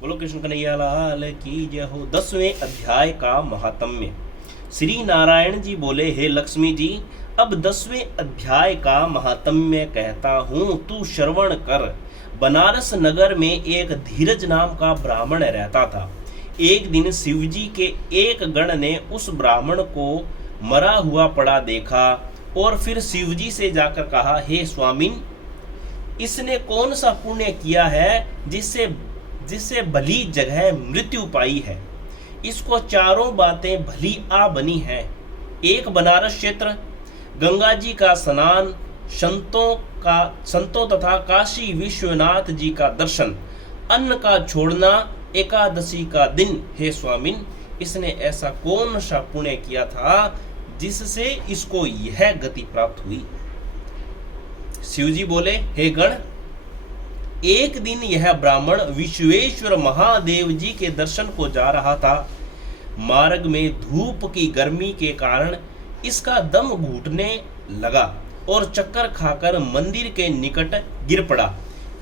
बोलो कृष्ण कन्हैया लाल की जय हो। 10वें अध्याय का महात्म्य। श्री नारायण जी बोले, हे लक्ष्मी जी, अब 10वें अध्याय का महात्म्य कहता हूँ, तू श्रवण कर। बनारस नगर में एक धीरज नाम का ब्राह्मण रहता था। एक दिन शिवजी के एक गण ने उस ब्राह्मण को मरा हुआ पड़ा देखा और फिर शिवजी से जाकर कहा, हे स्वामिन, इसने कौन सा पुण्य किया है जिससे भली जगह मृत्यु पाई है। इसको चारों बातें भली आ बनी हैं। एक बनारस क्षेत्र, गंगा जी का स्नान, संतों तथा काशी विश्वनाथ जी का दर्शन, अन्न का छोड़ना, एकादशी का दिन। हे स्वामिन, इसने ऐसा कौन सा पुण्य किया था जिससे इसको यह गति प्राप्त हुई। शिवजी बोले, हे गण, एक दिन यह ब्राह्मण विश्वेश्वर महादेव जी के दर्शन को जा रहा था। मार्ग में धूप की गर्मी के कारण इसका दम घुटने लगा और चक्कर खाकर मंदिर के निकट गिर पड़ा।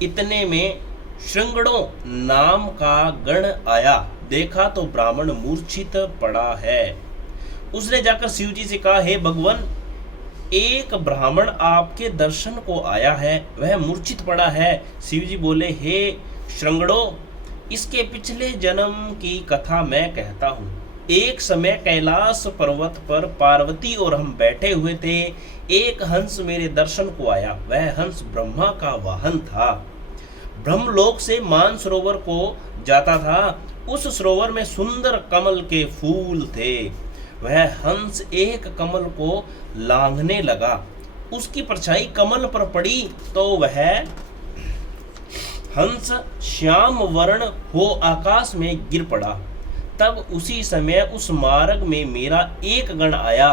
इतने में श्रृंगड़ों नाम का गण आया। देखा तो ब्राह्मण मूर्छित पड़ा है। उसने जाकर शिवजी से कहा, हे भगवान, एक ब्राह्मण आपके दर्शन को आया है, वह मूर्छित पड़ा है। शिवजी बोले, हे श्रृंगड़ो, इसके पिछले जन्म की कथा मैं कहता हूँ। एक समय कैलाश पर्वत पर पार्वती और हम बैठे हुए थे। एक हंस मेरे दर्शन को आया। वह हंस ब्रह्मा का वाहन था। ब्रह्मलोक से मानसरोवर को जाता था। उस सरोवर में सुंदर कमल के फूल थे। वह हंस एक कमल को लांघने लगा। उसकी परछाई कमल पर पड़ी तो वह हंस श्याम वर्ण हो आकाश में गिर पड़ा। तब उसी समय उस मार्ग में मेरा एक गण आया।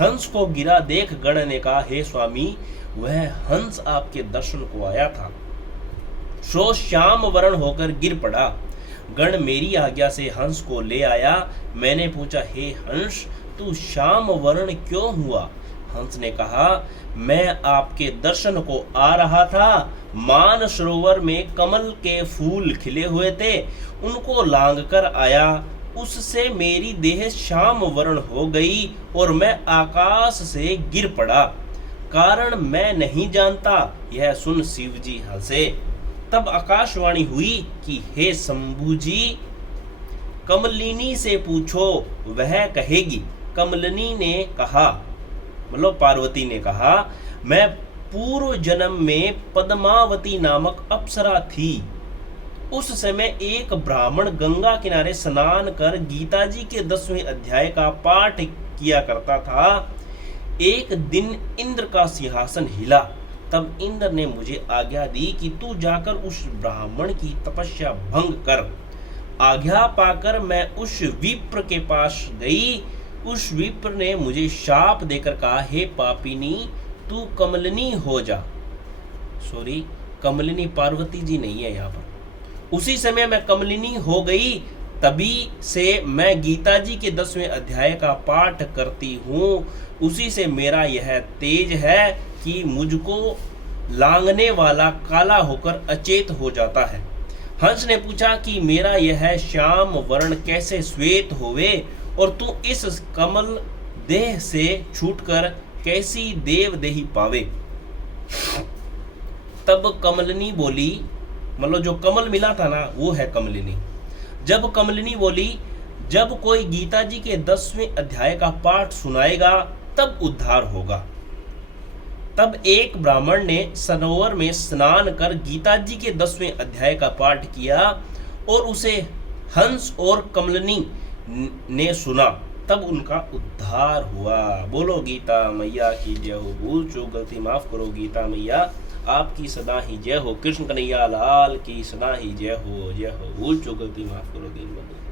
हंस को गिरा देख गण ने कहा, हे स्वामी, वह हंस आपके दर्शन को आया था, सो श्याम वर्ण होकर गिर पड़ा। गण मेरी आज्ञा से हंस को ले आया। मैंने पूछा, हे हंस, तू श्याम वर्ण क्यों हुआ। हंस ने कहा, मैं आपके दर्शन को आ रहा था। मान सरोवर में कमल के फूल खिले हुए थे, उनको लांघ कर आया। उससे मेरी देह श्याम वर्ण हो गई और मैं आकाश से गिर पड़ा। कारण मैं नहीं जानता। यह सुन शिवजी हंसे। तब आकाशवाणी हुई कि हे शंभु जी, कमलिनी से पूछो, वह कहेगी। कमलिनी ने कहा, मतलब पार्वती ने कहा, मैं पूर्व जन्म में पद्मावती नामक अप्सरा थी। उस समय एक ब्राह्मण गंगा किनारे स्नान कर गीता जी के 10वें अध्याय का पाठ किया करता था। एक दिन इंद्र का सिंहासन हिला। तब इंद्र ने मुझे आज्ञा दी कि तू जाकर उस ब्राह्मण की तपस्या भंग कर। आज्ञा पाकर मैं उस विप्र के पास गई। उस विप्र ने मुझे शाप देकर कहा, हे पापिनी, तू कमलिनी हो जा। सॉरी, कमलिनी पार्वती जी नहीं है यहाँ पर। उसी समय मैं कमलिनी हो गई। तभी से मैं गीता जी के 10वें अध्याय का पाठ करती हूँ। उसी से मेरा यह तेज है कि मुझको लांघने वाला काला होकर अचेत हो जाता है। हंस ने पूछा कि मेरा यह श्याम वर्ण कैसे श्वेत होवे और तू इस कमल देह से छूटकर कैसी देव देही पावे। तब कमलिनी बोली, मतलब जो कमल मिला था ना, वो है कमलिनी। जब कमलिनी बोली, जब कोई गीता जी के 10वें अध्याय का पाठ सुनाएगा तब उद्धार होगा। तब एक ब्राह्मण ने सरोवर में स्नान कर गीता जी के 10वें अध्याय का पाठ किया और उसे हंस और कमलिनी ने सुना। तब उनका उद्धार हुआ। बोलो गीता मैया की जय हो। भूल चूक गलती माफ करो गीता मैया, आपकी सदा ही जय हो। कृष्ण कन्हैया लाल की सदा ही जय हो, जय हो। भूल चूक गलती माफ करो दीन बंधु।